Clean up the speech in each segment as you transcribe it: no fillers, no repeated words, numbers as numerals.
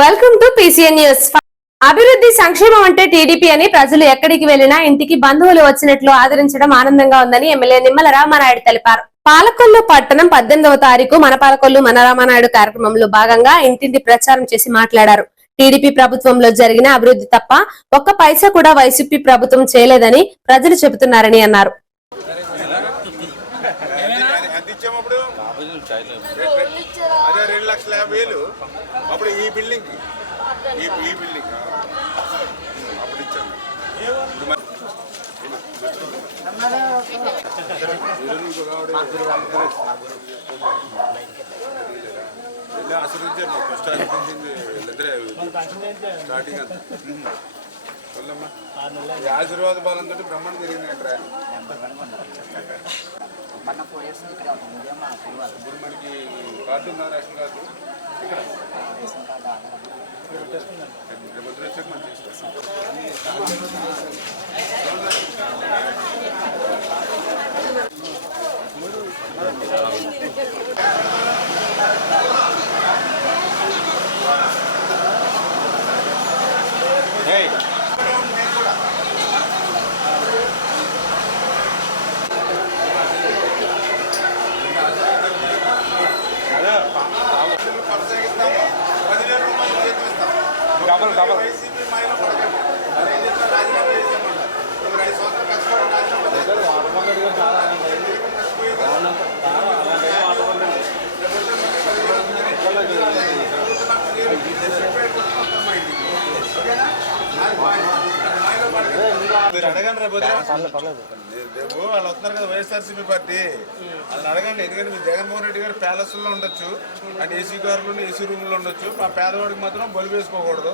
Welcome to PCN news. అభివృద్ధి సంక్షేమం అంటే టీడీపీ అని ప్రజలు ఎక్కడికి వెళ్లినా ఇంటికి బంధువులు వచ్చినట్లు ఆదరించడం ఆనందంగా ఉందని ఎమ్మెల్యే నిమ్మల రామానాయుడు తెలిపారు. పాలకొల్లు పట్టణం 18వ తారీఖు మన పాలకొల్లు మన రామానాయుడు కార్యక్రమంలో భాగంగా ఇంటింటి ప్రచారం చేసి మాట్లాడారు. టీడీపీ ప్రభుత్వంలో జరిగిన అభివృద్ధి తప్ప ఒక్క పైసా కూడా వైసీపీ ప్రభుత్వం చేయలేదని ప్రజలు చెబుతున్నారని అన్నారు. అప్పుడు ఈ బిల్డింగ్ అప్పుడు ఇచ్చాను. ఆశీర్వదించారు ఫస్ట్ ఆశీర్వదించింది స్టార్టింగ్ అంతా వల్లమ్మా ఈ ఆశీర్వాద బాలంతో బ్రహ్మాండం జరిగింది అంటారా. ఇప్పుడు మనకి కార్డు ఉందా రేషన్ కార్డు ఇక్కడ పొద్దున వచ్చాక మనం చేసుకొస్తాం. వైసీపీ మాయలో పడకండి. అదేం చెప్తారు, రాజీనామా చేసామన్నారు. ఇప్పుడు 5 సంవత్సరాలు కష్టపడి రాజీనామా అడగండి. రేపు వాళ్ళు వస్తున్నారు కదా వైఎస్ఆర్సీపీ పార్టీ, వాళ్ళని అడగండి. ఎందుకంటే మీరు జగన్మోహన్ రెడ్డి గారు ప్యాలెస్లో ఉండొచ్చు, అంటే ఏసీ కార్లో ఏసీ రూమ్లో ఉండొచ్చు. మా పేదవాడికి మాత్రం బలు వేసుకోకూడదు,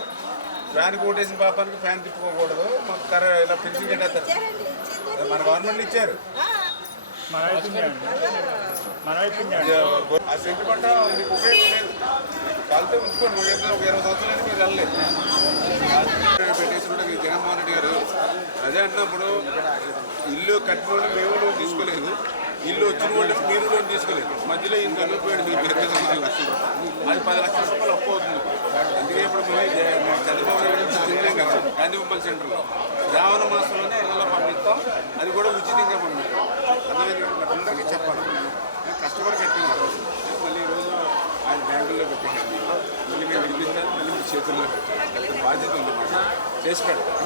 ఫ్యాన్ కోటేసిన పాపానికి ఫ్యాన్ తిప్పుకోకూడదు. మాకు ఇలా పెన్షన్ కట్టేస్తారు. మన గవర్నమెంట్ ఇచ్చారు. ఆ సెంటిమెంట్ మీకు ఉపయోగం లేదు. కాలితే ఉంచుకోండి. ఒక 20 సంవత్సరాలు మీరు వెళ్ళలేదు. పెట్టేసినట్టు జగన్మోహన్ రెడ్డి గారు అదే అన్నప్పుడు ఇల్లు కట్టిన వాళ్ళు మేము లోన్ తీసుకోలేదు, ఇల్లు వచ్చిన వాళ్ళు మీరు లోన్ తీసుకోలేదు. మధ్యలో ఈయన కనుక్కోండి మీరు 24 లక్షలు, అది 10 లక్షల రూపాయలు అప్పు అవుతుంది. అందుకే ఇప్పుడు చంద్రబాబు నాయుడు తినలేం కదా గాంధీబొమ్మల సెంటర్లో శ్రావణ మాసంలోనే ఇళ్ళలో పంపిస్తాం. అది కూడా ఉచితంగా పంపిస్తాం. అర్థమైంది. అందరికీ చెప్పాలి. కష్టపడి కట్టినారు. మళ్ళీ ఈరోజు ఆయన బ్యాంకుల్లో పెట్టేయండి. మళ్ళీ మేము విడిపించాలి, మళ్ళీ మీ చేతుల్లో పెట్టాలి. బాధ్యత ఉందన్నమాట. చేసి పెడతాం.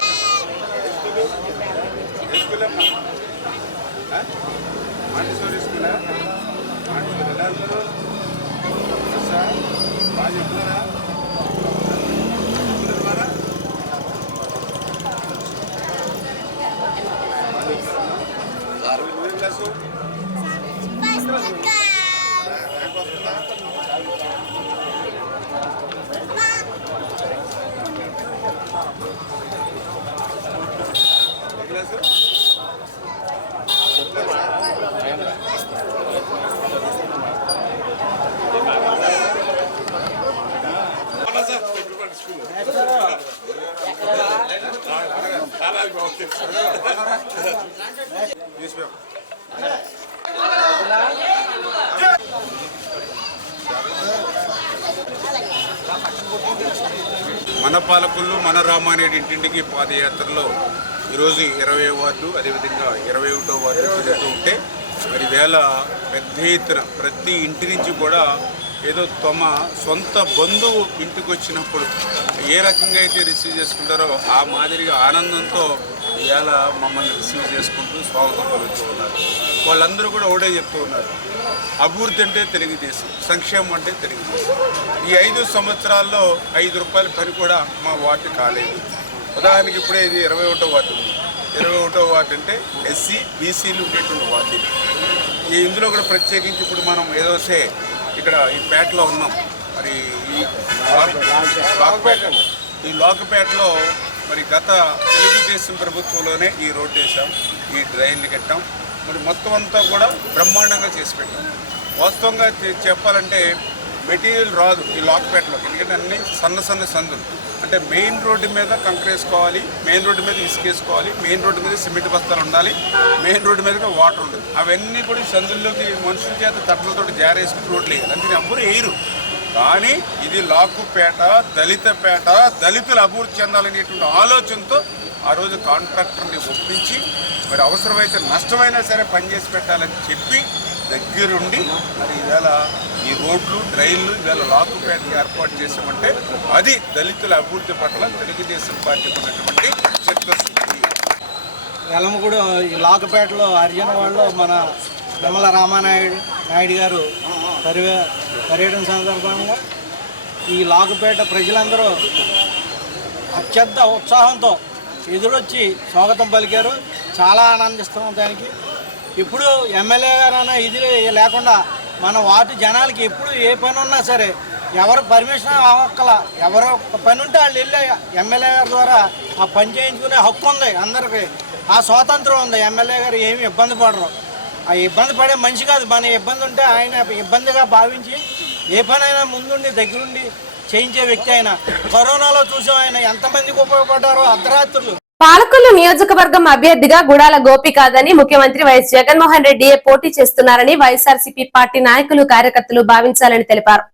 మాంటేశ్వరి స్కూలా? మాంటేశ్వరి ఎలా వెళ్తారు? బాగా చెప్తున్నారా? క్లాసు ర్యాంక్ వస్తుందా? క్లాసు మన పాలకుల్లో మన రామానాయుడు ఇంటింటికి పాదయాత్రలో ఈరోజు 20వ వార్డు, అదేవిధంగా 21వ వార్డు తిరుగుతూ ఉంటే మరి వేళ పెద్ద ఎత్తున ప్రతి ఇంటి నుంచి కూడా ఏదో తమ సొంత బంధువు ఇంటికి వచ్చినప్పుడు ఏ రకంగా అయితే రిసీవ్ చేసుకుంటారో ఆ మాదిరిగా ఆనందంతో ఇవాళ మమ్మల్ని రిసీవ్ చేసుకుంటూ స్వాగతం పలుకుతూ ఉన్నారు. వాళ్ళందరూ కూడా ఒకటే చెప్తూ ఉన్నారు, అభివృద్ధి అంటే తెలుగుదేశం, సంక్షేమం అంటే తెలుగుదేశం. ఈ 5 సంవత్సరాల్లో 5 రూపాయల పని కూడా మా వార్డు కాలేదు. ఉదాహరణకి ఇప్పుడే ఇది 21వ వార్డు ఉంది. 21వ వార్డు అంటే ఎస్సీ బీసీలు ఉండేటువంటి వార్డు. ఇందులో కూడా ప్రత్యేకించి ఇప్పుడు మనం ఏదోసే ఇక్కడ ఈ పేటలో ఉన్నాం. మరి ఈ లోకపేటలో మరి గత తెలుగుదేశం ప్రభుత్వంలోనే ఈ రోడ్డు వేసాం, ఈ డ్రైన్లు కట్టాం. మరి మొత్తం అంతా కూడా బ్రహ్మాండంగా చేసి పెట్టాం. వాస్తవంగా చెప్పాలంటే మెటీరియల్ రాదు ఈ లోకపేటలో, ఎందుకంటే అన్ని సన్న సందులు. అంటే మెయిన్ రోడ్డు మీద కంకర వేసుకోవాలి, మెయిన్ రోడ్డు మీద ఇసుక వేసుకోవాలి, మెయిన్ రోడ్డు మీద సిమెంట్ బస్తాలు ఉండాలి, మెయిన్ రోడ్డు మీద వాటర్ ఉంటుంది. అవన్నీ కూడా సందుల్లోకి మనుషుల చేత తట్టలతో జారేసుకుని రోడ్లు వేయాలి. అంటే ఎవ్వరు వేయరు. కానీ ఇది లాకుపేట, దళితపేట, దళితులు అభివృద్ధి చెందాలనేటువంటి ఆలోచనతో ఆ రోజు కాంట్రాక్టర్ని ఒప్పించి మరి అవసరమైతే నష్టమైనా సరే పనిచేసి పెట్టాలని చెప్పి దగ్గరుండి మరి ఈవేళ ఈ రోడ్లు, డ్రైన్లు ఈవేళ లాకుపేటకి ఏర్పాటు చేసామంటే అది దళితుల అభివృద్ధి పట్ల తెలుగుదేశం పార్టీకి ఉన్నటువంటి చిత్తశుద్ధి. వెలమగూడెం ఈ లాకుపేటలో హరిజనవాడలో మన నిమ్మల రామానాయుడు గారు పర్యటన సందర్భంగా ఈ లాకుపేట ప్రజలందరూ అత్యంత ఉత్సాహంతో ఎదురొచ్చి స్వాగతం పలికారు. చాలా ఆనందిస్తున్నాం దానికి. ఇప్పుడు ఎమ్మెల్యే గారు ఇది లేకుండా మన వార్డు జనాలకి ఎప్పుడు ఏ పని ఉన్నా సరే ఎవరు పర్మిషన్ అవ్వక్కల, ఎవరో పని ఉంటే వాళ్ళు వెళ్ళి ఎమ్మెల్యే గారి ద్వారా ఆ పని చేయించుకునే హక్కు ఉంది అందరికీ. ఆ స్వాతంత్రం ఉంది. ఎమ్మెల్యే గారు ఏమి ఇబ్బంది పడరు. ఆ ఇబ్బంది పడే మనిషి కాదు. మన ఇబ్బంది ఉంటే ఆయన ఇబ్బందిగా భావించి ఏ పనైనా ముందుండి దగ్గరుండి చేయించే వ్యక్తి. ఆయన కరోనాలో చూసాం ఆయన ఎంతమందికి ఉపయోగపడ్డారో. అర్ధరాత్రులు పాలకొల్లు నియోజకవర్గం అభ్యర్థిగా గుడాల గోపి కాదని ముఖ్యమంత్రి వైఎస్ జగన్మోహన్ రెడ్డి పోటీ చేస్తున్నారని వైఎస్ఆర్సీపీ పార్టీ నాయకులు, కార్యకర్తలు భావించాలని తెలిపారు.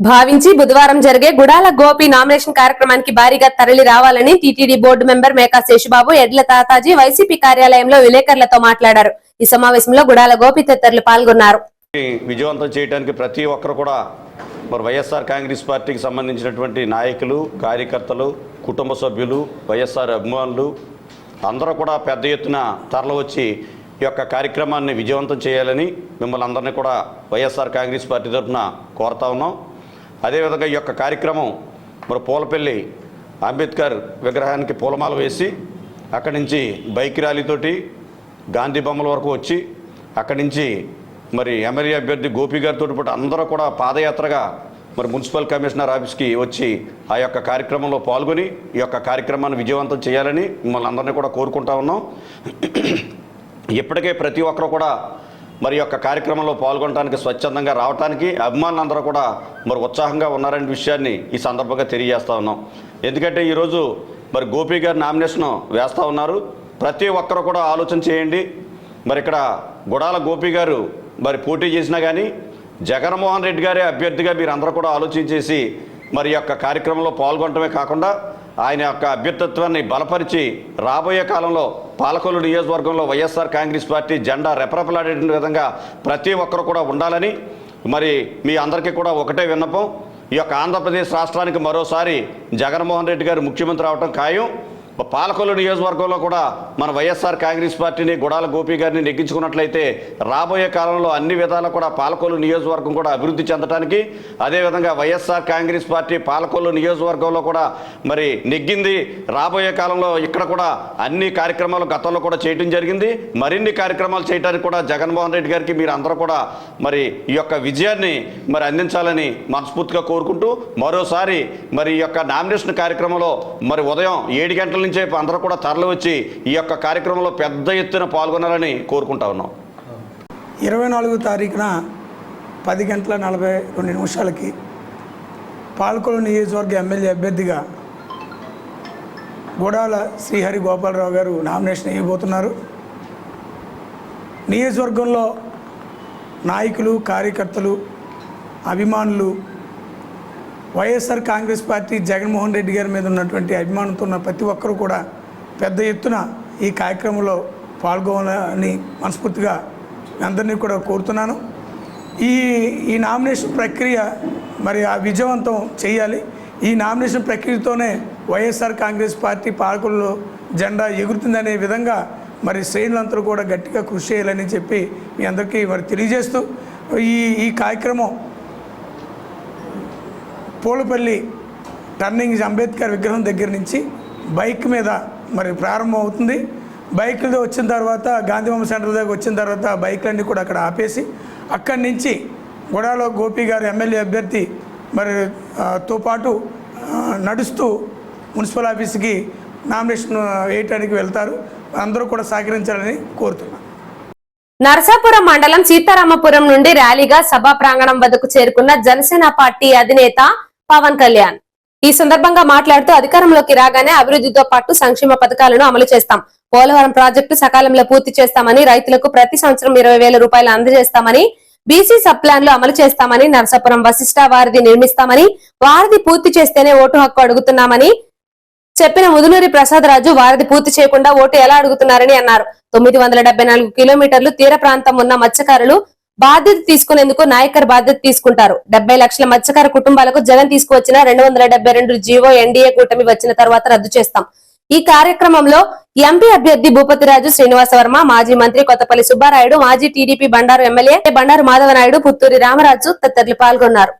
భావించి బుధవారం జరిగే గుడాల గోపి నామినేషన్ కార్యక్రమానికి భారీగా తరలి రావాలని TTD board member Meka Seshubabu, ఎడ్ల తాతాజీ వైసీపీ కార్యాలయంలో విలేకరులతో మాట్లాడారు. ఈ సమావేశంలో గుడాల గోపి తదితరులు పాల్గొన్నారు. విజయవంతం చేయడానికి ప్రతి ఒక్కరు కూడా మరి వైఎస్ఆర్ కాంగ్రెస్ పార్టీకి సంబంధించినటువంటి నాయకులు, కార్యకర్తలు, కుటుంబ సభ్యులు, వైఎస్ఆర్ అభిమానులు అందరూ కూడా పెద్ద ఎత్తున తరలి వచ్చి ఈ యొక్క కార్యక్రమాన్ని విజయవంతం చేయాలని మిమ్మల్ని అందరినీ కూడా వైఎస్ఆర్ కాంగ్రెస్ పార్టీ తరఫున కోరుతా ఉన్నాం. అదేవిధంగా ఈ యొక్క కార్యక్రమం మరి పూలపల్లి అంబేద్కర్ విగ్రహానికి పూలమాల వేసి అక్కడి నుంచి బైక్ ర్యాలీతోటి గాంధీ బొమ్మల వరకు వచ్చి అక్కడి నుంచి మరి ఎమ్మెల్యే అభ్యర్థి గోపి గారితో పాటు అందరూ కూడా పాదయాత్రగా మరి మున్సిపల్ కమిషనర్ ఆఫీస్కి వచ్చి ఆ యొక్క కార్యక్రమంలో పాల్గొని ఈ యొక్క కార్యక్రమాన్ని విజయవంతం చేయాలని మిమ్మల్ని అందరినీ కూడా కోరుకుంటా ఉన్నాం. ఇప్పటికే ప్రతి ఒక్కరు కూడా మరి యొక్క కార్యక్రమంలో పాల్గొనడానికి, స్వచ్ఛందంగా రావడానికి అభిమానులందరూ కూడా మరి ఉత్సాహంగా ఉన్నారనే విషయాన్ని ఈ సందర్భంగా తెలియజేస్తూ ఉన్నాం. ఎందుకంటే ఈరోజు మరి గోపి గారి నామినేషన్ వేస్తూ ఉన్నారు. ప్రతి ఒక్కరు కూడా ఆలోచన చేయండి. మరి ఇక్కడ గుడాల గోపి గారు మరి పోటీ చేసినా కానీ జగన్మోహన్ రెడ్డి గారే అభ్యర్థిగా మీరు అందరూ కూడా ఆలోచించేసి మరి యొక్క కార్యక్రమంలో పాల్గొనడమే కాకుండా ఆయన యొక్క అభ్యర్థిత్వాన్ని బలపరిచి రాబోయే కాలంలో పాలకొల్లు నియోజకవర్గంలో వైఎస్ఆర్ కాంగ్రెస్ పార్టీ జెండా రెపరెపలాడే విధంగా ప్రతి ఒక్కరు కూడా ఉండాలని మరి మీ అందరికీ కూడా ఒకటే విన్నపం. ఈ యొక్క ఆంధ్రప్రదేశ్ రాష్ట్రానికి మరోసారి జగన్మోహన్ రెడ్డి గారు ముఖ్యమంత్రి అవడం ఖాయం. పాలకొల్లు నియోజకవర్గంలో కూడా మన వైఎస్ఆర్ కాంగ్రెస్ పార్టీని, గుడాల గోపి గారిని నెగ్గించుకున్నట్లయితే రాబోయే కాలంలో అన్ని విధాలా కూడా పాలకొల్లు నియోజకవర్గం కూడా అభివృద్ధి చెందడానికి, అదేవిధంగా వైఎస్ఆర్ కాంగ్రెస్ పార్టీ పాలకొల్లు నియోజకవర్గంలో కూడా మరి నెగ్గింది. రాబోయే కాలంలో ఇక్కడ కూడా అన్ని కార్యక్రమాలు గతంలో కూడా చేయడం జరిగింది. మరిన్ని కార్యక్రమాలు చేయడానికి కూడా జగన్మోహన్ రెడ్డి గారికి మీరు అందరూ కూడా మరి ఈ యొక్క విజయాన్ని మరి అందించాలని మనస్ఫూర్తిగా కోరుకుంటూ మరోసారి మరి ఈ యొక్క నామినేషన్ కార్యక్రమంలో మరి ఉదయం 7 గంటల నుంచే అందరూ కూడా తరలి వచ్చి ఈ యొక్క కార్యక్రమంలో పెద్ద ఎత్తున పాల్గొనాలని కోరుకుంటా ఉన్నాం. 24 తారీఖున 10:42 పాలకొల్లు నియోజకవర్గ ఎమ్మెల్యే అభ్యర్థిగా గుడాల శ్రీహరి గోపాలరావు గారు నామినేషన్ వేయబోతున్నారు. నియోజకవర్గంలో నాయకులు, కార్యకర్తలు, అభిమానులు వైఎస్ఆర్ కాంగ్రెస్ పార్టీ జగన్మోహన్ రెడ్డి గారి మీద ఉన్నటువంటి అభిమానంతో ఉన్న ప్రతి ఒక్కరూ కూడా పెద్ద ఎత్తున ఈ కార్యక్రమంలో పాల్గొనాలని మనస్ఫూర్తిగా అందరినీ కూడా కోరుతున్నాను. ఈ నామినేషన్ ప్రక్రియ మరి ఆ విజయవంతం చేయాలి. ఈ నామినేషన్ ప్రక్రియతోనే వైఎస్ఆర్ కాంగ్రెస్ పార్టీ పాలకొల్లు జెండా ఎగురుతుందనే విధంగా మరి శ్రేణులందరూ కూడా గట్టిగా కృషి చేయాలని చెప్పి మీ అందరికీ మరి తెలియజేస్తూ ఈ కార్యక్రమం పూలపల్లి టర్నింగ్ అంబేద్కర్ విగ్రహం దగ్గర నుంచి బైక్ మీద మరి ప్రారంభం అవుతుంది. బైక్లతో వచ్చిన తర్వాత గాంధీబొమ్మ సెంటర్ దగ్గర వచ్చిన తర్వాత బైక్లన్నీ కూడా అక్కడ ఆపేసి అక్కడి నుంచి గుడాల గోపి గారు ఎమ్మెల్యే అభ్యర్థి మరి తో పాటు నడుస్తూ మున్సిపల్ ఆఫీస్కి నామినేషన్ వేయటానికి వెళ్తారు. అందరూ కూడా సహకరించాలని కోరుతున్నాను. నరసాపురం మండలం సీతారామపురం నుండి ర్యాలీగా సభా ప్రాంగణం వద్దకు చేరుకున్న జనసేన పార్టీ అధినేత పవన్ కళ్యాణ్ ఈ సందర్భంగా మాట్లాడుతూ అధికారంలోకి రాగానే అభివృద్ధితో పాటు సంక్షేమ పథకాలను అమలు చేస్తాం, పోలవరం ప్రాజెక్టు సకాలంలో పూర్తి చేస్తామని, రైతులకు ప్రతి సంవత్సరం 20,000 రూపాయలు అందజేస్తామని, బీసీ సబ్ ప్లాన్లు అమలు చేస్తామని, నరసాపురం వశిష్ట వారధి నిర్మిస్తామని, వారధి పూర్తి చేస్తేనే ఓటు హక్కు అడుగుతున్నామని చెప్పిన ముదునూరి ప్రసాదరాజు వారధి పూర్తి చేయకుండా ఓటు ఎలా అడుగుతున్నారని అన్నారు. 974 కిలోమీటర్లు తీర ప్రాంతం ఉన్న మత్స్యకారులు బాధ్యత తీసుకునేందుకు నాయకర్ బాధ్యత తీసుకుంటారు. 70 లక్షల మత్స్యకార కుటుంబాలకు జగన్ తీసుకువచ్చిన 272 జీవో ఎన్డీఏ కూటమి వచ్చిన తర్వాత రద్దు చేస్తాం. ఈ కార్యక్రమంలో ఎంపీ అభ్యర్థి భూపతిరాజు శ్రీనివాస వర్మ, మాజీ మంత్రి కొత్తపల్లి సుబ్బారాయుడు, మాజీ టీడీపీ బండారు ఎమ్మెల్యే బండారు మాధవనాయుడు, పుత్తూరి రామరాజు తదితరులు పాల్గొన్నారు.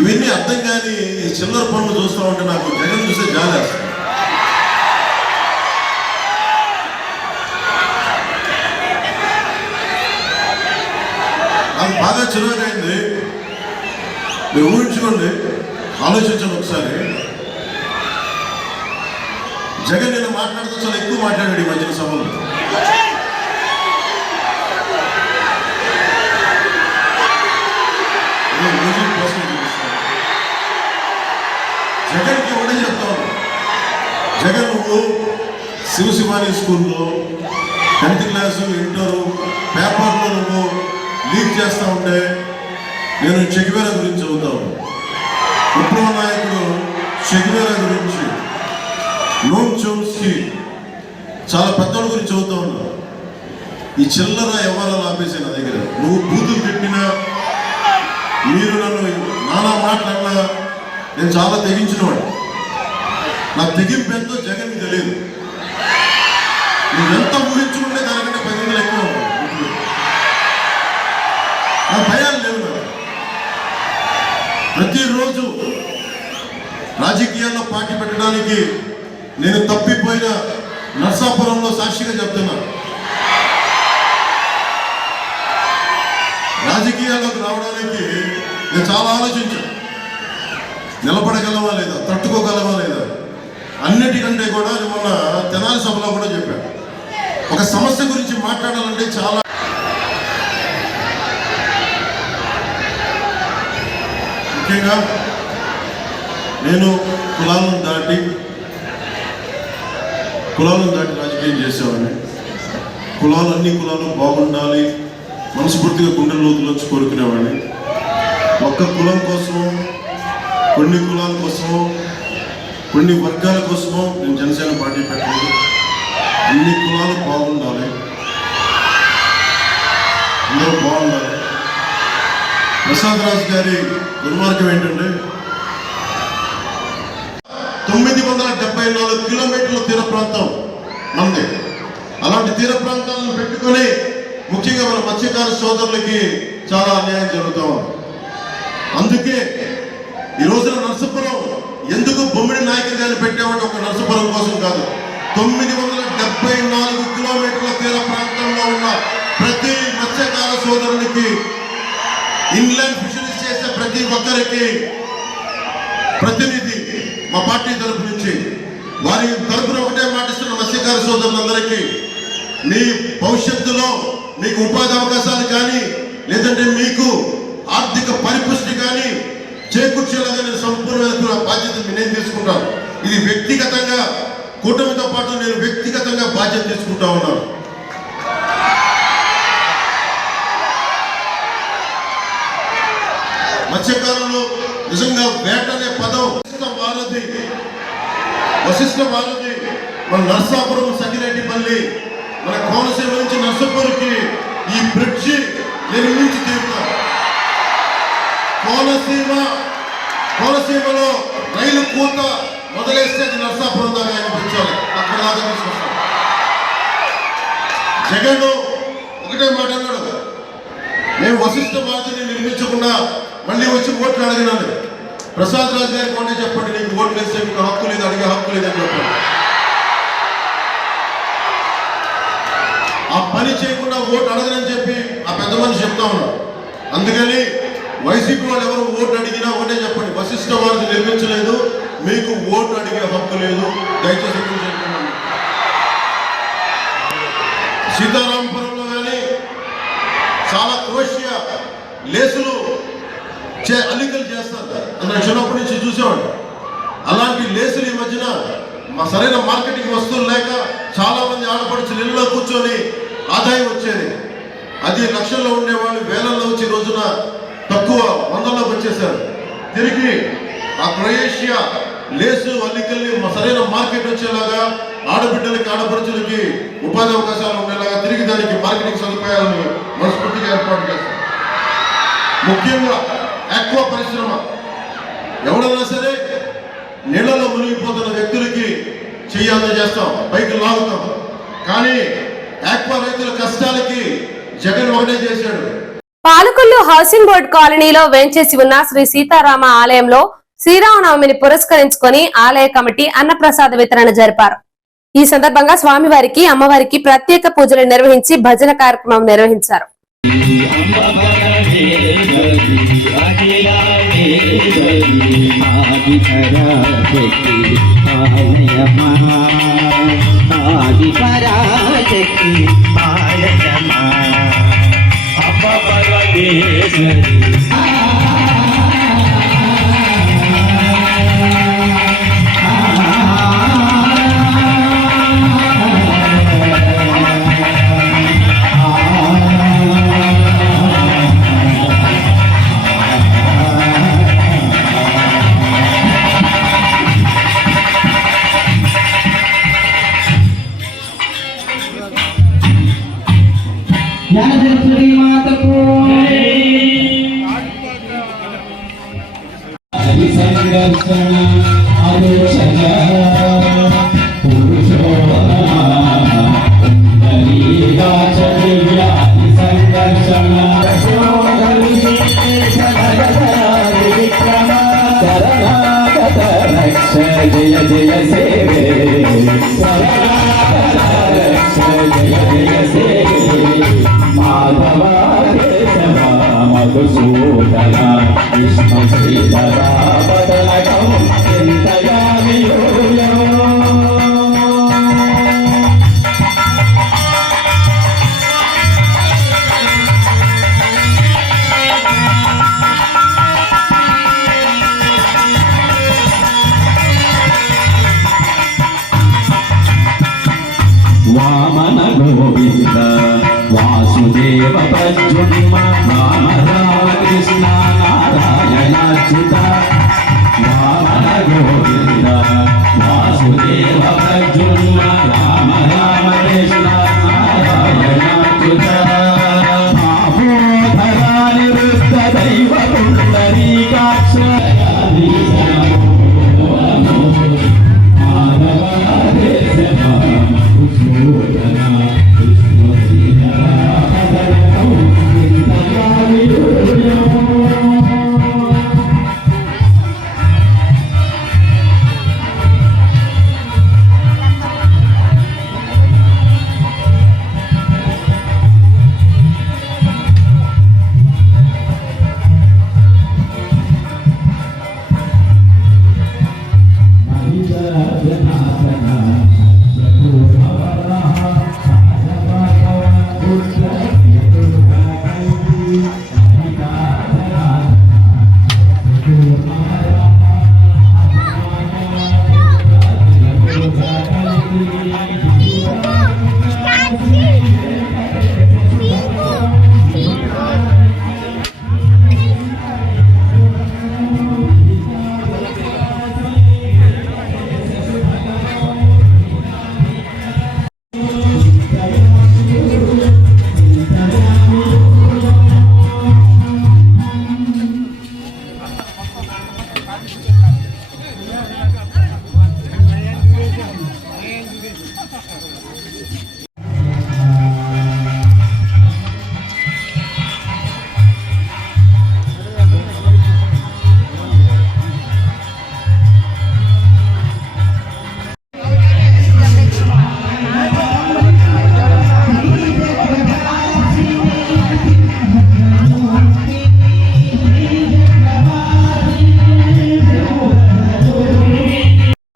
ఇవన్నీ అర్థం కాని చిల్లర పనులు చూస్తూ ఉంటే నాకు జగన్ చూస్తే జాలేస్తుంది. నాకు బాగా చిరాకైంది. మీరు ఊహించుకోండి, ఆలోచించండి ఒకసారి. జగన్ నేను మాట్లాడుతూ చాలా ఎక్కువ మాట్లాడాడు ఈ మధ్యన సభలో. జగన్కి ఒకటే చెప్తాను, జగన్ నువ్వు శివశివాని స్కూల్లో 10th క్లాసు ఇంటరు పేపర్లో నువ్వు లీక్ చేస్తూ ఉంటే నేను చెగివేరా గురించి చదువుతాను. విప్లవ నాయకుడు చెగివేరా గురించి, నోమ్ చోమ్స్కీ చాలా పెద్దోళ్ళ గురించి చదువుతా ఉన్నావు. ఈ చిల్లర వ్యవహారాలు ఆపేసి నా దగ్గర నువ్వు బూతులు తిట్టినా, మీరు నన్ను నానా మాట్లాడినా నేను చాలా తెగించినవాడు. నా తెగింపు ఎంతో జగన్కి తెలియదు. నువ్వెంత ఊహించుకుంటే దానికంటే 10 ఎక్కువ ఉంటుంది. నా భయాలు లేవు. నాకు ప్రతిరోజు రాజకీయాల్లో పార్టీ పెట్టడానికి నేను తప్పిపోయిన నర్సాపురంలో సాక్షిగా చెప్తున్నా. రాజకీయాల్లోకి రావడానికి నేను చాలా ఆలోచించాను. నిలబడగలవా లేదా, తట్టుకోగలవా లేదా. అన్నిటికంటే కూడా మొన్న తెనాలి సభలో కూడా చెప్పాను, ఒక సమస్య గురించి మాట్లాడాలంటే చాలా ముఖ్యంగా నేను కులాలను దాటి రాజకీయం చేసేవాడిని. అన్ని కులాలు బాగుండాలి మనస్ఫూర్తిగా గుండెల లోతులోంచి కోరుకునేవాడిని. ఒక్క కులం కోసమో, కొన్ని కులాల కోసమో, కొన్ని వర్గాల కోసమో నేను జనసేన పార్టీ పెట్టలేదు. అన్ని కులాలు బాగుండాలి, అందరూ బాగుండాలి. ప్రసాదరాజు గారి దుర్మార్గం ఏంటంటే 974 కిలోమీటర్ల తీర ప్రాంతం మంది. అలాంటి తీర ప్రాంతాలను పెట్టుకొని ముఖ్యంగా మన మత్స్యకార సోదరులకి చాలా అన్యాయం జరుగుతూ ఉంది. అందుకే ఈ రోజున నర్సాపురం ఎందుకు బొమ్మిడి నాయకులు గారిని పెట్టామంటే ఒక నర్సాపురం కోసం కాదు, 974 కిలోమీటర్ల తీర ప్రాంతంలో ఉన్న ప్రతి మత్స్యకార సోదరునికి, ఇన్లాండ్ ఫిషరీస్ చేసే ప్రతి ఒక్కరికి ప్రతినిధి మా పార్టీ తరపు నుంచి, వారి తరపున ఒకటే మాటిస్తున్న మత్స్యకార సోదరులందరికీ మీ భవిష్యత్తులో మీకు ఉపాధి అవకాశాలు కానీ, లేదంటే మీకు ఆర్థిక పరిపుష్టి కానీ చేకూర్చేలాగా నేను సంపూర్ణమైన బాధ్యత నేను తీసుకుంటాను. ఇది వ్యక్తిగతంగా, కూటమితో పాటు నేను వ్యక్తిగతంగా బాధ్యత తీసుకుంటా ఉన్నాను. మత్స్యకారులు నిజంగా వేట అనే పదం వశిష్ట వారధి మన నర్సాపురం, సగిరెడ్డిపల్లి, మన కోనసీమ నుంచి నర్సాపురంకి ఈ బ్రిడ్జి నిర్మించి తీరుతారు. కోనసీమలో రైలు కూత మొదలేస్తే అది నర్సాపురం దాకా ఆయన పెంచాలి, అక్కడ దాకా తీసుకొస్తాం. జగన్ ఒకటే మాట అన్నాడు, మేము వశిష్ట వారధిని నిర్మించకుండా మళ్ళీ వచ్చి ఓట్లు అడిగినాను. ప్రసాద్ రాజు గారికి ఒకటే చెప్పండి, నీకు ఓట్లు వేస్తే మీకు హక్కు లేదు, అడిగే హక్కు లేదని చెప్పండి. ఆ పని చేయకుండా ఓటు అడగనని చెప్పి ఆ పెద్ద మనిషి చెప్తా ఉన్నాడు. అందుకని వైసీపీ వాళ్ళు ఎవరు ఓటు అడిగినా ఒకటే చెప్పండి, వశిష్ట వారధి నిర్మించలేదు, మీకు ఓటు అడిగే హక్కు లేదు, దయచేసి చెప్పండి. సీతారాంపురంలో కానీ చాలా క్రోషియా లేసులు అల్లికలు చేస్తారు, అన్న చిన్నప్పటి నుంచి చూసేవాడు. అలాంటి లేసులు ఈ మధ్యన సరైన మార్కెటింగ్ వస్తువులు లేక చాలా మంది ఆడపడుచులు ఇళ్ళలో కూర్చొని ఆదాయం వచ్చేది. అది లక్షల్లో ఉండేవాళ్ళు వేలల్లో వచ్చి రోజున తక్కువ వందల్లోకి వచ్చేసారు. తిరిగి ఆ క్రొయేషియా లేసు అల్లికల్ని సరైన మార్కెట్ వచ్చేలాగా, ఆడబిడ్డలకి ఆడపడుచులకి ఉపాధి అవకాశాలు ఉండేలాగా తిరిగి దానికి మార్కెటింగ్ సదుపాయాలను మనస్ఫూర్తిగా ఏర్పాటు చేస్తారు. ముఖ్యంగా ఆక్వా పరిశ్రమ, ఎవడన్నా సరే నీళ్లలో మునిగిపోతున్న వ్యక్తులకి చెయ్యి అందజేస్తాం, పైకి లాగుతాం. కానీ ఆక్వా రైతుల కష్టాలకి జగన్ ఒకటే చేశాడు. పాలకొల్లు హౌసింగ్ బోర్డు కాలనీలో వేంచేసి ఉన్న శ్రీ సీతారామ ఆలయంలో శ్రీరామనవమిని పురస్కరించుకొని ఆలయ కమిటీ అన్నప్రసాద వితరణ జరిపారు. ఈ సందర్భంగా స్వామివారికి అమ్మవారికి ప్రత్యేక పూజలు నిర్వహించి భజన కార్యక్రమం నిర్వహించారు. జయ జయ సేవే జయ సేవే మాధవ కేశవ మధుసూదన విష్ణు శ్రీధరా బదనకం చింతయామి యోయో. వామన గోవింద వాసుదేవ ప్రద్యుమ్న రామ రామ కృష్ణ నారాయణాచ్యుత. వామన గోవింద వాసుదేవ ప్రద్యుమ్న రామ రామ కృష్ణ నారాయణాచ్యుత. ఆపోధరా నివృత్త దైవ పుండరీకాక్ష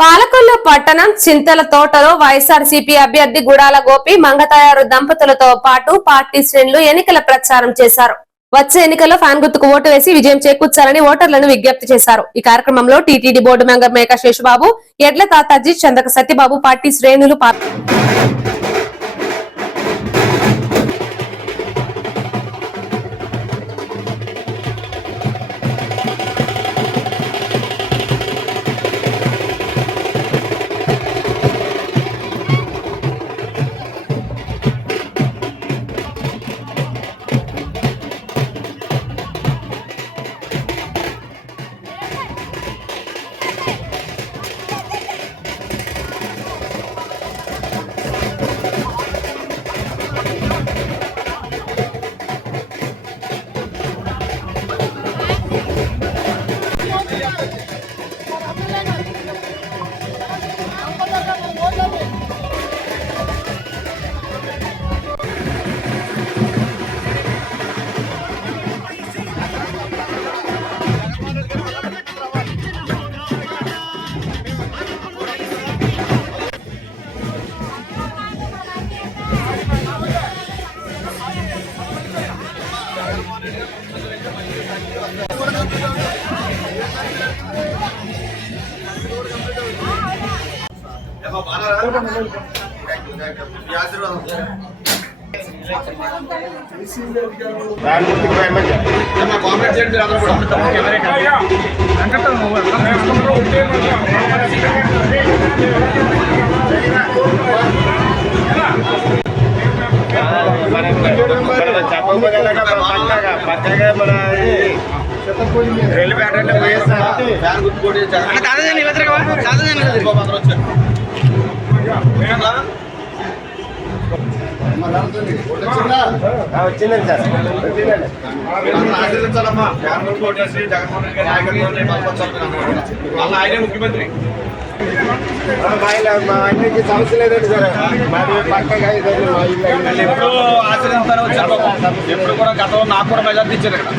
పాలకొల్లు పట్టణం చింతల తోటలో వైఎస్ఆర్సీపీ అభ్యర్థి గుడాల గోపి మంగతయారు దంపతులతో పాటు పార్టీ శ్రేణులు ఎన్నికల ప్రచారం చేశారు. వచ్చే ఎన్నికల్లో ఫ్యాన్ గుర్తుకు ఓటు వేసి విజయం చేకూర్చాలని ఓటర్లను విజ్ఞప్తి చేశారు. ఈ కార్యక్రమంలో TTD board member Meka Seshubabu, ఎడ్ల తాతాజీ, చందక సత్యబాబు పార్టీ శ్రేణులు వచ్చిందండి సార్ ఆశీర్వదించాలమ్మా జగన్మోహన్ రెడ్డి గారి నాయకత్వాన్ని ఆయనే ముఖ్యమంత్రి. సమస్య లేదండి సార్ ఎప్పుడు ఆశీర్వదించాలని వచ్చారు. ఎప్పుడు కూడా గతంలో నాకు కూడా మెజార్టీ ఇచ్చారు ఇక్కడ.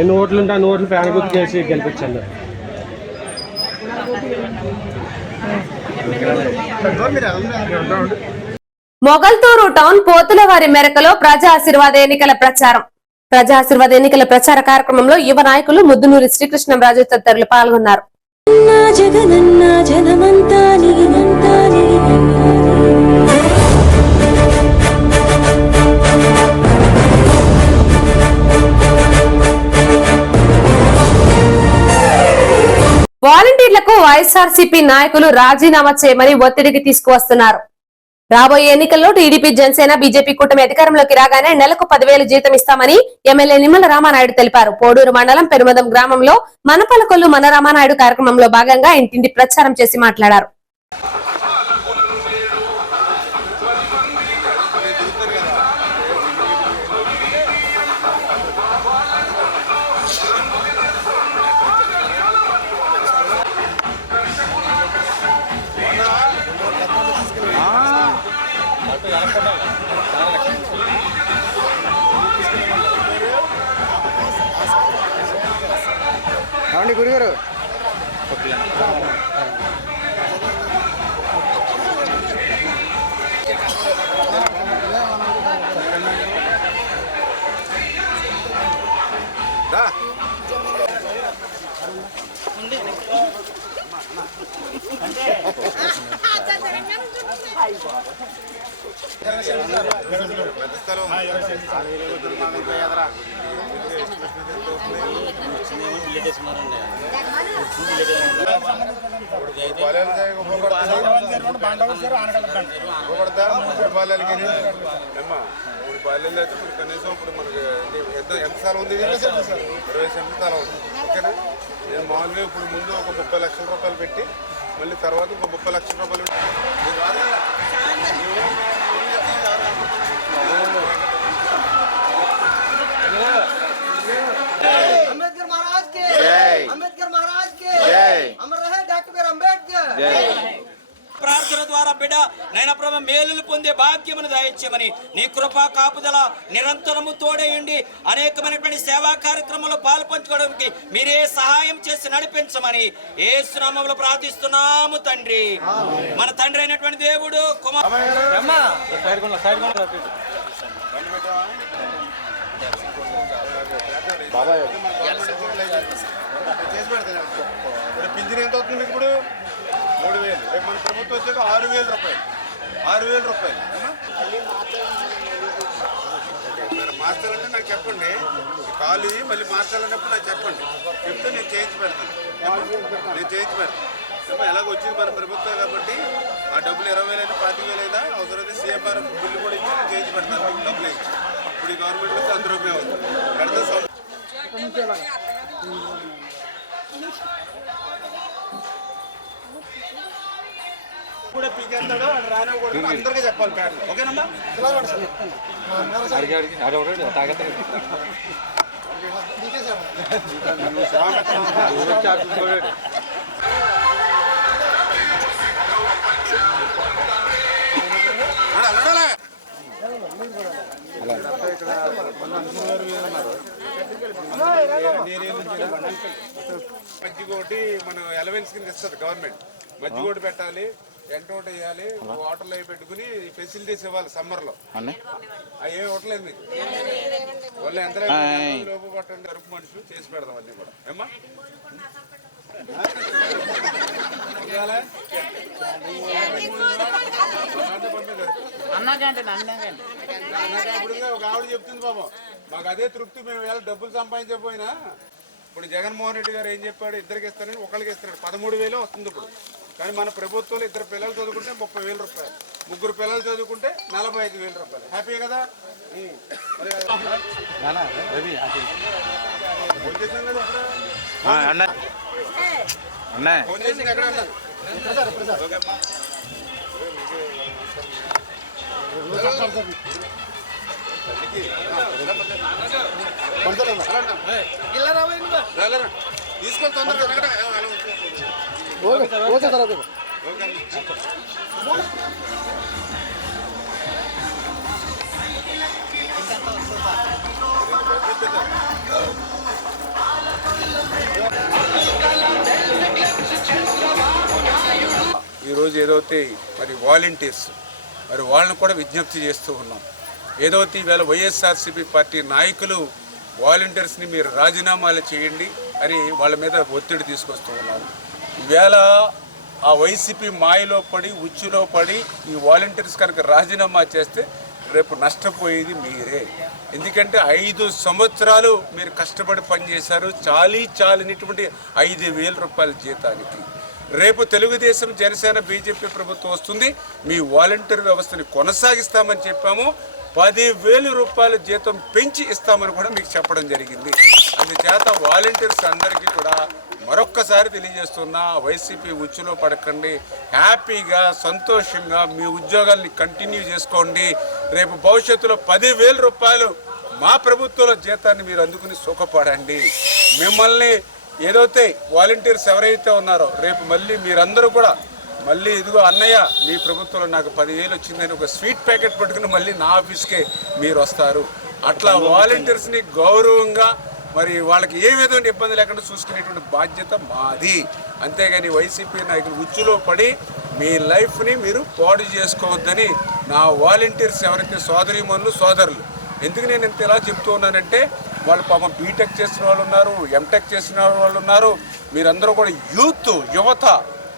ఎన్ని ఓట్లు ఉంటే అన్ని ఓట్లు ఫ్యాన్ గుర్తు చేసి గెలిపించండి. మొగల్తూరు టౌన్ పోతులవారి మేరకలో ప్రజా ఆశీర్వాద ఎన్నికల ప్రచారం. ప్రజా ఆశీర్వాద ఎన్నికల ప్రచార కార్యక్రమంలో యువ నాయకులు ముద్దునూరి శ్రీకృష్ణంరాజు తదితరులు పాల్గొన్నారు. వాలంటీర్లకు వైఎస్ఆర్సీపీ నాయకులు రాజీనామా చేయమని ఒత్తిడికి తీసుకువస్తున్నారు. రాబోయే ఎన్నికల్లో టీడీపీ, జనసేన, బీజేపీ కూటమి అధికారంలోకి రాగానే నెలకు 10,000 జీతం ఇస్తామని ఎమ్మెల్యే నిమ్మల రామానాయుడు తెలిపారు. పోడూరు మండలం పెరుమదం గ్రామంలో మన పలకొల్లు మన రామానాయుడు కార్యక్రమంలో భాగంగా ఇంటింటి ప్రచారం చేసి మాట్లాడారు. గురుగారు పెద్ద స్థలం బాల్యం అయితే ఇప్పుడు కనీసం ఇప్పుడు మనకి ఎంత స్థలం ఉంది? 20 సెంట్ల స్థలం ఉంది. ఓకేనా? నేను మామూలుగా ఇప్పుడు ముందు ఒక 30 లక్షల రూపాయలు పెట్టి మళ్ళీ తర్వాత ఒక 30 లక్షల రూపాయలు అంబేద్కర్ మహారాజ్ కే అంబేద్కర్ మహారాజ్ కే అమర్ రహే డాక్టర్ అంబేద్కర్. ప్రార్థన ద్వారా బిడ్డ నైనా ప్రభు మేలులు పొందే భాగ్యమును దయచేయమని నీ కృపా కాపుదల నిరంతరము తోడేయండి. అనేకమైనటువంటి సేవా కార్యక్రమంలో పాల్పంచుకోవడానికి మీరే సహాయం చేసి నడిపించమని యేసు నామములో ప్రార్థిస్తున్నాము తండ్రి. మన తండ్రి అయినటువంటి దేవుడు చేసి పెడతాను. ఇప్పుడు పింఛన్ ఎంత అవుతుంది? ఇప్పుడు 3,000. రేపు మన ప్రభుత్వం వచ్చాక 6,000 రూపాయలు. 6,000 రూపాయలు మార్చాలంటే నాకు చెప్పండి. కాలు మళ్ళీ మార్చాలన్నప్పుడు నాకు చెప్పండి. చెప్తే నేను చేయించి పెడతాను. నేను చేయించి పెడతాను. ఎలాగ వచ్చింది మన ప్రభుత్వం కాబట్టి ఆ డబ్బులు 20,000 అయినా 25,000 అయినా అవసరమైతే సీఎంఆర్ బిల్లు కూడా ఇచ్చి నేను చేయించి పెడతాను. డబ్బులు ఇచ్చి ఇప్పుడు ఈ గవర్నమెంట్ వస్తే 100 రూపాయలు అవుతుంది. పెడితే కూడా పీకేస్తాడు అని రానివ్వకూడదు. అందరికీ చెప్పాలి పేర్లు. ఓకేనమ్మా? మజ్జిగోటి మనం అలవెన్స్ కింద ఇస్తుంది గవర్నమెంట్. మజ్జిగోటి పెట్టాలి, ఎంట ఒకటి వేయాలి, వాటర్లో అవి పెట్టుకుని ఫెసిలిటీస్ ఇవ్వాలి సమ్మర్లో. అవి ఏమి ఇవ్వట్లేదు మీకు. వాళ్ళు ఎంత లోపు పట్టండి అరుపు మనుషులు చేసి పెడదాం అన్నీ కూడా. ఏమ్మా ఒక ఆవిడ చెప్తుంది బాబు, మాకు అదే తృప్తి. మేము వేళ డబ్బులు సంపాదించకపోయినా ఇప్పుడు జగన్మోహన్ రెడ్డి గారు ఏం చెప్పాడు? ఇద్దరికి ఇస్తానని ఒకరికి ఇస్తున్నాడు. 13,000 వస్తుంది ఇప్పుడు. కానీ మన ప్రభుత్వంలో 2 పిల్లలు చదువుకుంటే 30,000 రూపాయలు, 3 పిల్లలు చదువుకుంటే 45,000 రూపాయలు. హ్యాపీ కదా? ఫోన్ చేసాం కదా ఫోన్ చేసింది ఎక్కడ అన్నది? ఓకేమ్మా. తీసుకొని తొందరగా ఈరోజు ఏదైతే మరి వాలంటీర్స్ మరి వాళ్ళని కూడా విజ్ఞప్తి చేస్తూ ఉన్నాం. ఏదైతే ఈవేళ వైఎస్ఆర్సీపీ పార్టీ నాయకులు వాలంటీర్స్ని మీరు రాజీనామాలు చేయండి అని వాళ్ళ మీద ఒత్తిడి తీసుకొస్తూ ఉన్నారు. ఈవేళ ఆ వైసీపీ మాయలో పడి ఉచ్చులో పడి ఈ వాలంటీర్స్ కనుక రాజీనామా చేస్తే రేపు నష్టపోయేది మీరే. ఎందుకంటే 5 సంవత్సరాలు మీరు కష్టపడి పనిచేశారు, చాలినటువంటి 5,000 రూపాయల జీతానికి. రేపు తెలుగుదేశం, జనసేన, బీజేపీ ప్రభుత్వం వస్తుంది, మీ వాలంటీర్ వ్యవస్థని కొనసాగిస్తామని చెప్పాము. 10,000 రూపాయల జీతం పెంచి ఇస్తామని కూడా మీకు చెప్పడం జరిగింది. అందుచేత వాలంటీర్స్ అందరికీ కూడా మరొక్కసారి తెలియజేస్తున్నా, వైసీపీ ఉచ్చులో పడకండి, హ్యాపీగా సంతోషంగా మీ ఉద్యోగాల్ని కంటిన్యూ చేసుకోండి. రేపు భవిష్యత్తులో 10,000 రూపాయలు మా ప్రభుత్వంలో జీతాన్ని మీరు అందుకుని సుఖపడండి. మిమ్మల్ని ఏదైతే వాలంటీర్స్ ఎవరైతే ఉన్నారో రేపు మళ్ళీ మీరందరూ కూడా మళ్ళీ ఇదిగో అన్నయ్య మీ ప్రభుత్వంలో నాకు 10,000 వచ్చిందని ఒక స్వీట్ ప్యాకెట్ పట్టుకుని మళ్ళీ నా ఆఫీస్కే మీరు వస్తారు. అట్లా వాలంటీర్స్ని గౌరవంగా మరి వాళ్ళకి ఏ విధమైన ఇబ్బంది లేకుండా చూసుకునేటువంటి బాధ్యత మాది. అంతేగాని వైసీపీ నాయకులు ఉచ్చులో పడి మీ లైఫ్ని మీరు పాడు చేసుకోవద్దని నా వాలంటీర్స్ ఎవరైతే సోదరీమణులు సోదరులు. ఎందుకు నేను ఇంత ఇలా చెప్తూ ఉన్నానంటే వాళ్ళు పాపం బీటెక్ చేసిన వాళ్ళు ఉన్నారు, ఎంటెక్ చేసిన వాళ్ళు ఉన్నారు. మీరందరూ కూడా యువత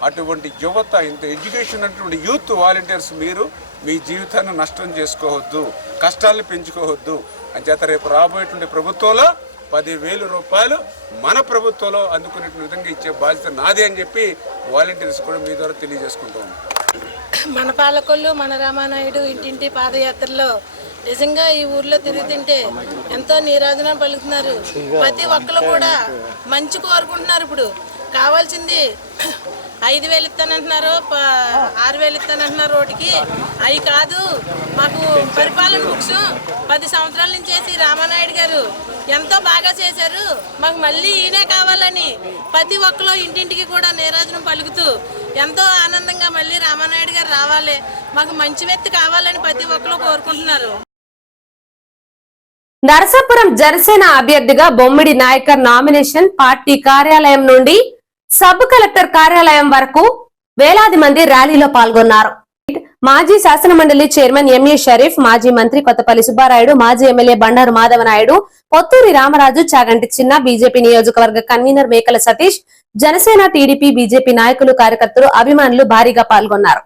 అటువంటి యువత, ఇంత ఎడ్యుకేషన్ అటువంటి యూత్ వాలంటీర్స్ మీరు మీ జీవితాన్ని నష్టం చేసుకోవద్దు, కష్టాలను పెంచుకోవద్దు. అంచేత రేపు రాబోయేటువంటి ప్రభుత్వంలో 10,000 రూపాయలు మన ప్రభుత్వంలో అందుకునే విధంగా ఇచ్చే బాధ్యత నాదే అని చెప్పి వాలంటీర్స్ కూడా మీ ద్వారా తెలియజేసుకుంటూ ఉన్నాం. మన పాలకొల్లు మన రామానాయుడు ఇంటింటి పాదయాత్రలో నిజంగా ఈ ఊర్లో తిరుగుతుంటే ఎంతో నీరాజనం పలుకుతున్నారు. ప్రతి ఒక్కరు కూడా మంచి కోరుకుంటున్నారు. ఇప్పుడు కావాల్సింది 5,000 ఇస్తానంటున్నారు, 6,000 ఇస్తానంటున్నారు. రోడ్డుకి అవి కాదు, మాకు పరిపాలన బుక్స్ 10 సంవత్సరాల నుంచి చేసి రామానాయుడు గారు ఎంతో బాగా చేశారు, మాకు మళ్ళీ ఈయనే కావాలని ప్రతి ఒక్కరు ఇంటింటికి కూడా నీరాజనం పలుకుతూ ఎంతో ఆనందంగా మళ్ళీ రామానాయుడు గారు రావాలి, మాకు మంచి వ్యక్తి కావాలని ప్రతి ఒక్కరు కోరుకుంటున్నారు. నరసాపురం జనసేన అభ్యర్థిగా బొమ్మిడి నాయకర్ నామినేషన్ పార్టీ కార్యాలయం నుండి సబ్ కలెక్టర్ కార్యాలయం వరకు వేలాది మంది ర్యాలీలో పాల్గొన్నారు. మాజీ శాసనమండలి చైర్మన్ ఎంఏ షరీఫ్, మాజీ మంత్రి కొత్తపల్లి సుబ్బారాయుడు, మాజీ ఎమ్మెల్యే బండారు మాధవనాయుడు, పొత్తూరి రామరాజు, చాగంటి చిన్న, బీజేపీ నియోజకవర్గ కన్వీనర్ మేకల సతీష్, జనసేన, టీడీపీ, బీజేపీ నాయకులు, కార్యకర్తలు, అభిమానులు భారీగా పాల్గొన్నారు.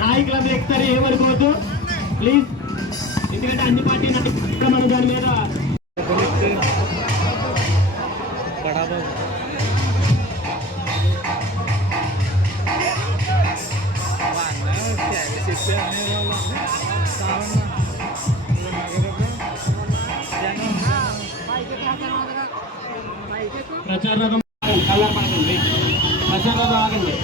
నాయకులందరూ ఎక్కుతారు, ఏమనుకోవద్దు ప్లీజ్. ఎందుకంటే అన్ని పార్టీ నాయకులు మన దాని మీద ప్రచారం కలర్ పడకండి, ప్రచారం ఆగండి.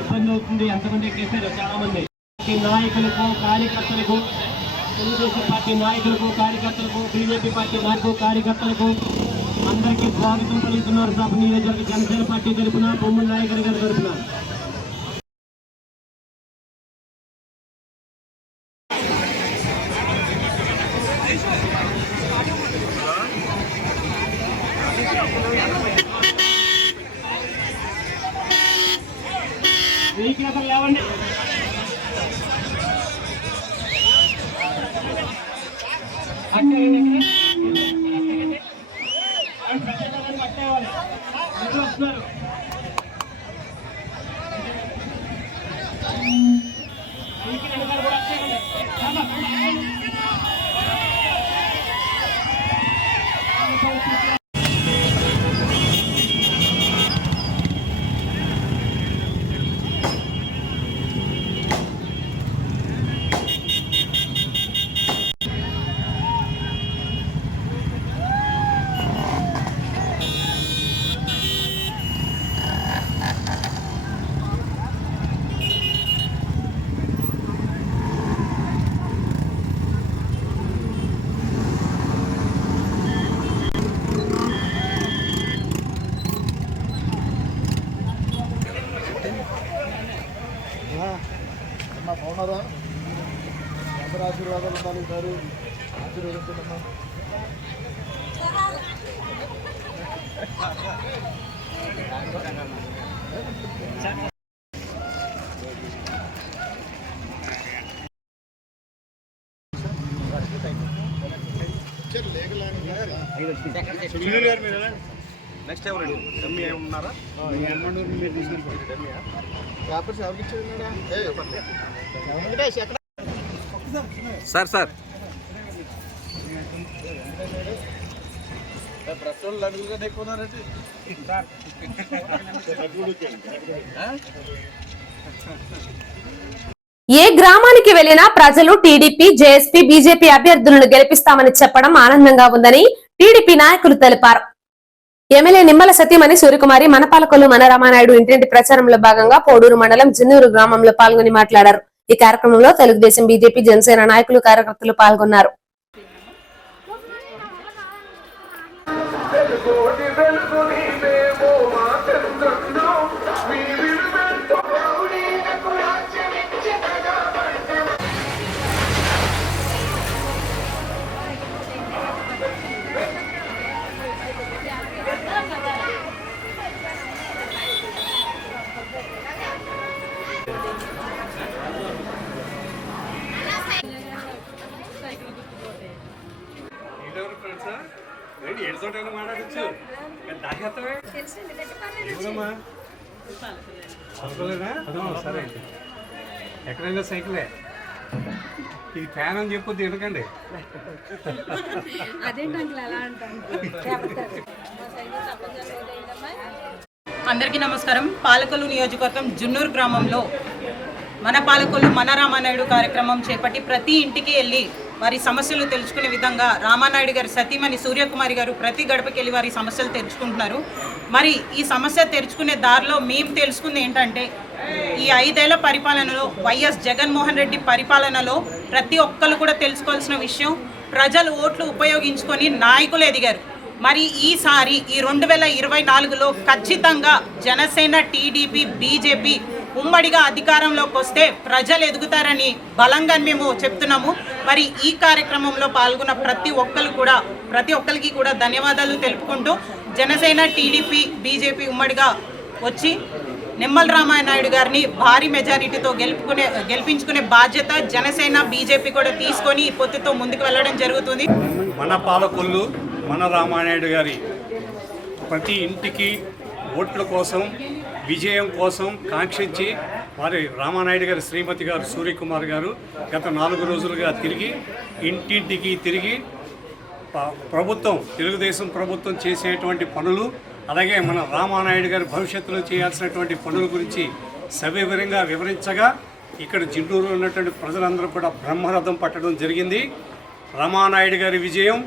ఇబ్బంది అవుతుంది, ఎంతమంది ఎక్కేసారు చాలా మంది. నాయకులకు, కార్యకర్తలకు, తెలుగుదేశం పార్టీ నాయకులకు, కార్యకర్తలకు, బీజేపీ పార్టీ నాయకులకు, కార్యకర్తలకు అందరికీ స్వాగతం పలుకుతున్నారు. సభ నియోజకవర్గ జనసేన పార్టీ తరఫున, బొమ్మడి నాయకులు గారి తరఫున. లేవండి. వస్తున్నారు. బాగున్నారా? అందరూ ఆశీర్వాదాలు ఉండాలి. ఈసారి ఆశీర్వదిస్తున్నాం. నెక్స్ట్ ఎవరు ఎమ్మె ఉన్నారా? సార్ సార్ ప్రస్తుతం అడుగులుగా ఎక్కువ ఉన్నారంటే ఏ గ్రామానికి వెళ్లినా ప్రజలు టీడీపీ, జేఎస్పీ, బీజేపీ అభ్యర్థులను గెలిపిస్తామని చెప్పడం ఆనందంగా ఉందని టీడీపీ నాయకులు తెలిపారు. ఎమ్మెల్యే నిమ్మల సతీమణి సూర్యకుమారి మనపాలకొల్లు మన రామానాయుడు ఇంటింటి ప్రచారంలో భాగంగా పోడూరు మండలం జిన్నూరు గ్రామంలో పాల్గొని మాట్లాడారు. ఈ కార్యక్రమంలో తెలుగుదేశం, బీజేపీ, జనసేన నాయకులు, కార్యకర్తలు పాల్గొన్నారు. సరే ఎక్కడైనా సైకిలే ఇది ఫ్యాన్ అని చెప్పొద్దు ఎందుకండి. అందరికీ నమస్కారం. పాలకొల్లు నియోజకవర్గం జున్నూరు గ్రామంలో మన పాలకొల్లు మన రామానాయుడు కార్యక్రమం చేపట్టి ప్రతి ఇంటికి వెళ్ళి వారి సమస్యలు తెలుసుకునే విధంగా రామానాయుడు గారి సతీమణి సూర్యకుమారి గారు ప్రతి గడపకి వెళ్ళి వారి సమస్యలు తెలుసుకుంటున్నారు. మరి ఈ సమస్య తెరుచుకునే దారిలో మేము తెలుసుకుంది ఏంటంటే ఈ 5 ఏళ్ల పరిపాలనలో వైఎస్ జగన్మోహన్ రెడ్డి పరిపాలనలో ప్రతి ఒక్కరు కూడా తెలుసుకోవాల్సిన విషయం, ప్రజలు ఓట్లు ఉపయోగించుకొని నాయకులు ఎదిగారు. మరి ఈసారి ఈ 2024లో ఖచ్చితంగా జనసేన, టీడీపీ, బీజేపీ ఉమ్మడిగా అధికారంలోకి వస్తే ప్రజలు ఎదుగుతారని బలంగా మేము చెప్తున్నాము. మరి ఈ కార్యక్రమంలో పాల్గొన్న ప్రతి ఒక్కరికి కూడా ధన్యవాదాలు తెలుపుకుంటూ జనసేన, టీడీపీ, బీజేపీ ఉమ్మడిగా వచ్చి నిమ్మల రామానాయుడు గారిని భారీ మెజారిటీతో గెలిపించుకునే బాధ్యత జనసేన, బీజేపీ కూడా తీసుకొని ఈ పొత్తుతో ముందుకు వెళ్ళడం జరుగుతుంది. మన పాలకొల్లు మన రామానాయుడు గారి ప్రతి ఇంటికి ఓట్ల కోసం, విజయం కోసం కాంక్షించి వారి రామానాయుడు గారి శ్రీమతి గారు సూర్యకుమార్ గారు గత 4 రోజులుగా తిరిగి ఇంటింటికి తిరిగి ప్రభుత్వం, తెలుగుదేశం ప్రభుత్వం చేసేటువంటి పనులు, అలాగే మన రామానాయుడు గారి భవిష్యత్తులో చేయాల్సినటువంటి పనుల గురించి సవివరంగా వివరించగా ఇక్కడ జిన్నూరులో ఉన్నటువంటి ప్రజలందరూ కూడా బ్రహ్మరథం పట్టడం జరిగింది. రామానాయుడు గారి విజయం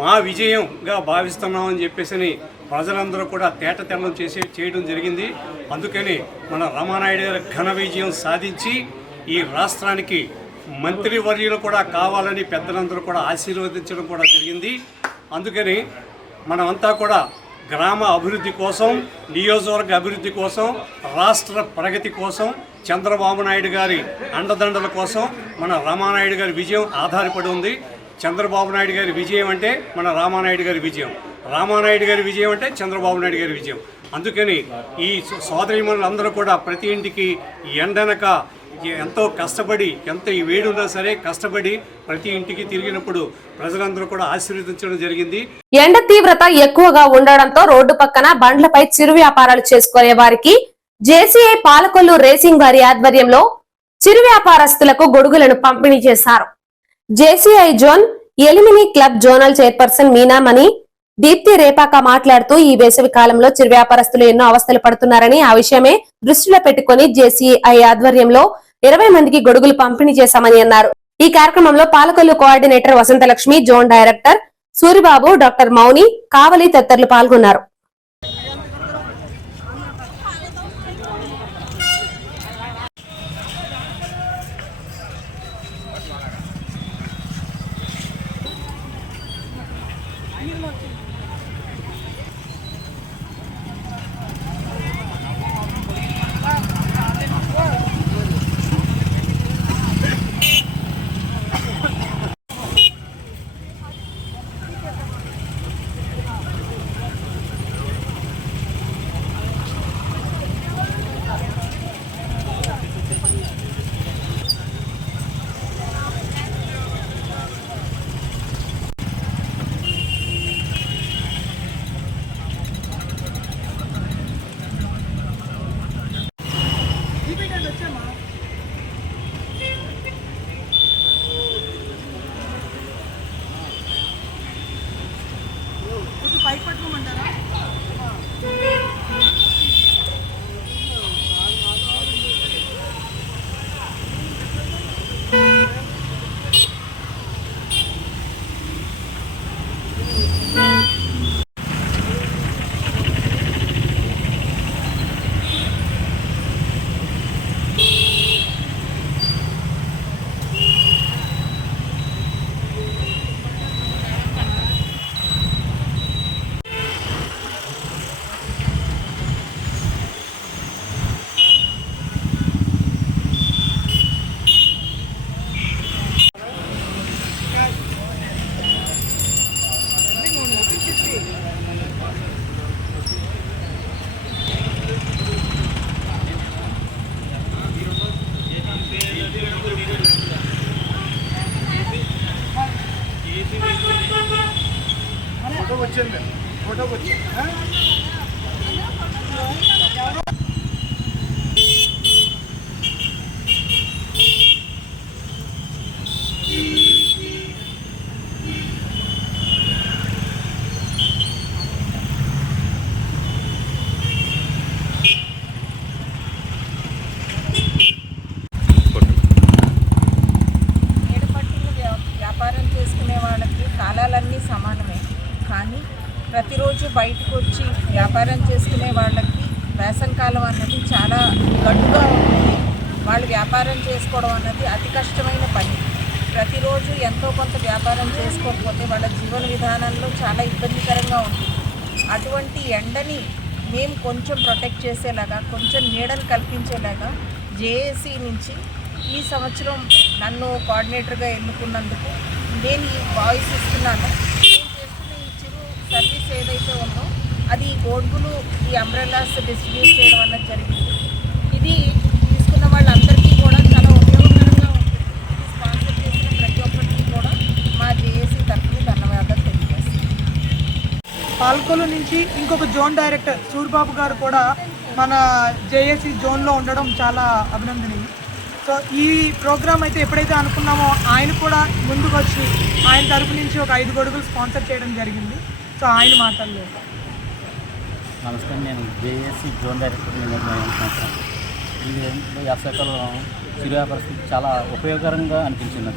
మా విజయంగా భావిస్తున్నామని చెప్పేసి ప్రజలందరూ కూడా తేటతెల్లం చేయడం జరిగింది. అందుకని మన రామానాయుడు గారి ఘన విజయం సాధించి ఈ రాష్ట్రానికి మంత్రివర్యులు కూడా కావాలని పెద్దలందరూ కూడా ఆశీర్వదించడం కూడా జరిగింది. అందుకని మనమంతా కూడా గ్రామ అభివృద్ధి కోసం, నియోజకవర్గ అభివృద్ధి కోసం, రాష్ట్ర ప్రగతి కోసం, చంద్రబాబు నాయుడు గారి అండదండల కోసం మన రామానాయుడు గారి విజయం ఆధారపడి ఉంది. చంద్రబాబు నాయుడు గారి విజయం అంటే మన రామానాయుడు గారి విజయం, రామానాయుడు గారి విజయం అంటే చంద్రబాబు నాయుడు గారి విజయం. అందుకని ఈ సోదరీమణులందరూ కూడా ప్రతి ఇంటికి ఎండనక ఎంతో కష్టపడి, ఎంత ఈ వేడున్నా సరే కష్టపడి ప్రతి ఇంటికి తిరిగినప్పుడు ప్రజలందరూ కూడా ఆశీర్వదించడం జరిగింది. ఎండ తీవ్రత ఎక్కువగా ఉండడంతో రోడ్డు పక్కన బండ్లపై చిరు వ్యాపారాలు చేసుకునే వారికి జేసీఐ పాలకొల్లు రేసింగ్ వారి ఆధ్వర్యంలో చిరు వ్యాపారస్తులకు గొడుగులను పంపిణీ చేశారు. JCI zone alumni club zonal chairperson Meenamani Deepti Repaka మాట్లాడుతూ ఈ వేసవి కాలంలో చిరు వ్యాపారస్తులు ఎన్నో అవస్థలు పడుతున్నారని, ఆ విషయమే దృష్టిలో పెట్టుకుని జేసీఐ ఆధ్వర్యంలో 20 మందికి గొడుగులు పంపిణీ చేశామని అన్నారు. ఈ కార్యక్రమంలో Palakollu coordinator Vasanthalakshmi, zone director Suribabu, doctor Mouni, Kavali తదితరులు పాల్గొన్నారు. వచ్చేయండి ఫోటోకి వచ్చి వ్యాపారం చేసుకునే వాళ్ళకి కాలాలన్నీ సమానమే, కానీ ప్రతిరోజు బయటకు వచ్చి వ్యాపారం చేసుకునే వాళ్ళకి వేసంకాలం అన్నది చాలా గడ్డుగా ఉంటుంది. వాళ్ళు వ్యాపారం చేసుకోవడం అన్నది అతి కష్టమైన పని. ప్రతిరోజు ఎంతో కొంత వ్యాపారం చేసుకోకపోతే వాళ్ళ జీవన విధానంలో చాలా ఇబ్బందికరంగా ఉంటుంది. అటువంటి ఎండని మేము కొంచెం ప్రొటెక్ట్ చేసేలాగా, కొంచెం నీడను కల్పించేలాగా జేఏసీ నుంచి ఈ సంవత్సరం నన్ను కోఆర్డినేటర్గా ఎన్నుకున్నందుకు నేను ఈ వాయిస్ ఇస్తున్నాను. నేను చేస్తున్న ఈ చిరు సర్వీస్ ఏదైతే ఉందో అది ఈ గొడుగులు, ఈ అంబ్రెల్లాస్ డిస్ట్రిబ్యూట్ చేయడం అన్నది జరిగింది. ఇది తీసుకున్న వాళ్ళందరికీ కూడా చాలా ఉపయోగకరంగా ఉంటుంది. ఇది స్పాన్సర్ చేసిన ప్రతి ఒక్కరికి కూడా మా జేఏసీ తరఫున ధన్యవాదాలు తెలియజేస్తాను. పాల్కొల్లు నుంచి ఇంకొక జోన్ డైరెక్టర్ సూరిబాబు గారు కూడా మన జేఏసీ జోన్లో ఉండడం చాలా అభినందనీయం. సో ఈ ప్రోగ్రామ్ అయితే ఎప్పుడైతే అనుకున్నామో ఆయన కూడా ముందుకు వచ్చి ఆయన తరపు నుంచి ఒక 5 గొడుగులు స్పాన్సర్ చేయడం జరిగింది. సో ఆయన మాట్లాడలేదు. నమస్తే, నేను జేఏసీ జోన్ డైరెక్టర్ సంవత్సరం. ఇది యాసకాలం చిరు వ్యాపారస్తులకు చాలా ఉపయోగకరంగా అనిపించింది.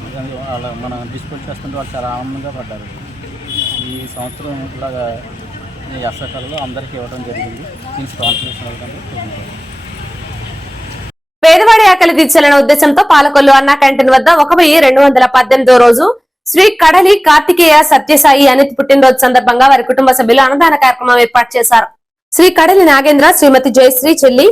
వాళ్ళ మనం డిస్పోజ్ చేస్తుంటే వాళ్ళు చాలా ఆనందంగా పడ్డారు. ఈ సంవత్సరం ఇలాగా యాసకాలంలో అందరికీ ఇవ్వడం జరిగింది. దీని స్పాన్సర్ చేసిన వాళ్ళకంటే పేదవాడి ఆకలి తీర్చాలనే ఉద్దేశంతో పాలకొల్లు అన్నా క్యాంటీన్ వద్ద 1218వ రోజు శ్రీ కడలి కార్తికేయ సత్యసాయి అనిత్ పుట్టినరోజు సందర్భంగా వారి కుటుంబ సభ్యులు అన్నదాన కార్యక్రమం ఏర్పాటు చేశారు. శ్రీ కడలి నాగేంద్ర, శ్రీమతి జయశ్రీ, చెల్లి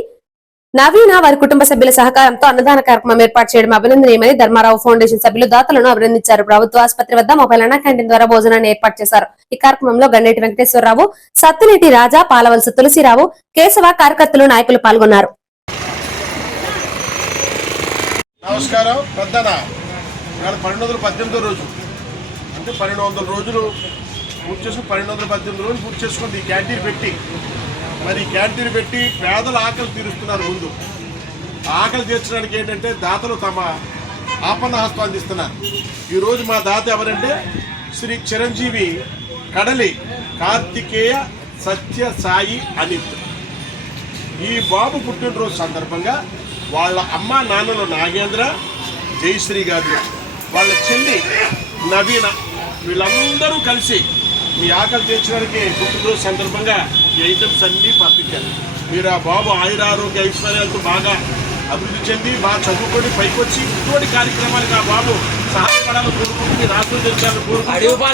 నవీన వారి కుటుంబ సభ్యుల సహకారంతో అన్నదాన కార్యక్రమం ఏర్పాటు చేయడం అభినందనీయమని ధర్మారావు ఫౌండేషన్ సభ్యులు దాతలను అభినందించారు. ప్రభుత్వ ఆసుపత్రి వద్ద మొబైల్ అన్నా క్యాంటీన్ ద్వారా భోజనాన్ని ఏర్పాటు చేశారు. ఈ కార్యక్రమంలో గన్నేటి వెంకటేశ్వరరావు, సత్తినేటి రాజా, పాలవలస తులసిరావు, కేశవ, కార్యకర్తలు, నాయకులు పాల్గొన్నారు. నమస్కారం. పెద్దన 1218వ రోజు అంటే 1200 రోజులు పూర్తి చేసుకుని 1218 రోజులు పూర్తి చేసుకుంది ఈ క్యాంటీన్ పెట్టి. మరి క్యాంటీన్ పెట్టి పేదల ఆకలి తీరుస్తున్నారు. ముందు ఆకలి తీర్చడానికి ఏంటంటే దాతలు తమ ఆపన్న హస్తం అందిస్తున్నారు. ఈరోజు మా దాత ఎవరంటే శ్రీ చిరంజీవి కడలి కార్తికేయ సత్యసాయి అనిత్. ఈ బాబు పుట్టినరోజు సందర్భంగా వాళ్ళ అమ్మ నాన్నలు నాగేంద్ర, జయశ్రీ గారు, వాళ్ళ చెల్లి నవీన, వీళ్ళందరూ కలిసి మీ ఆకలి తీర్చడానికి పుట్టినరోజు సందర్భంగా ఈ ఐటమ్స్ అన్నీ పంపించారు. మీరు ఆ బాబు ఆయురారోగ్య ఐశ్వర్యాలతో బాగా అభివృద్ధి చెంది బాగా చదువుకొని పైకి వచ్చి ఇటువంటి కార్యక్రమాలకు ఆ బాబు సహాయపడాలని కోరుకుంటూ మీరు ఆశీర్వదించాలని కోరుకుంటున్నాను.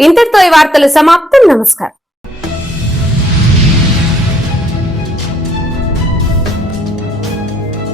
ఇంతటితో ఈ వార్తలు సమాప్తం. నమస్కారం.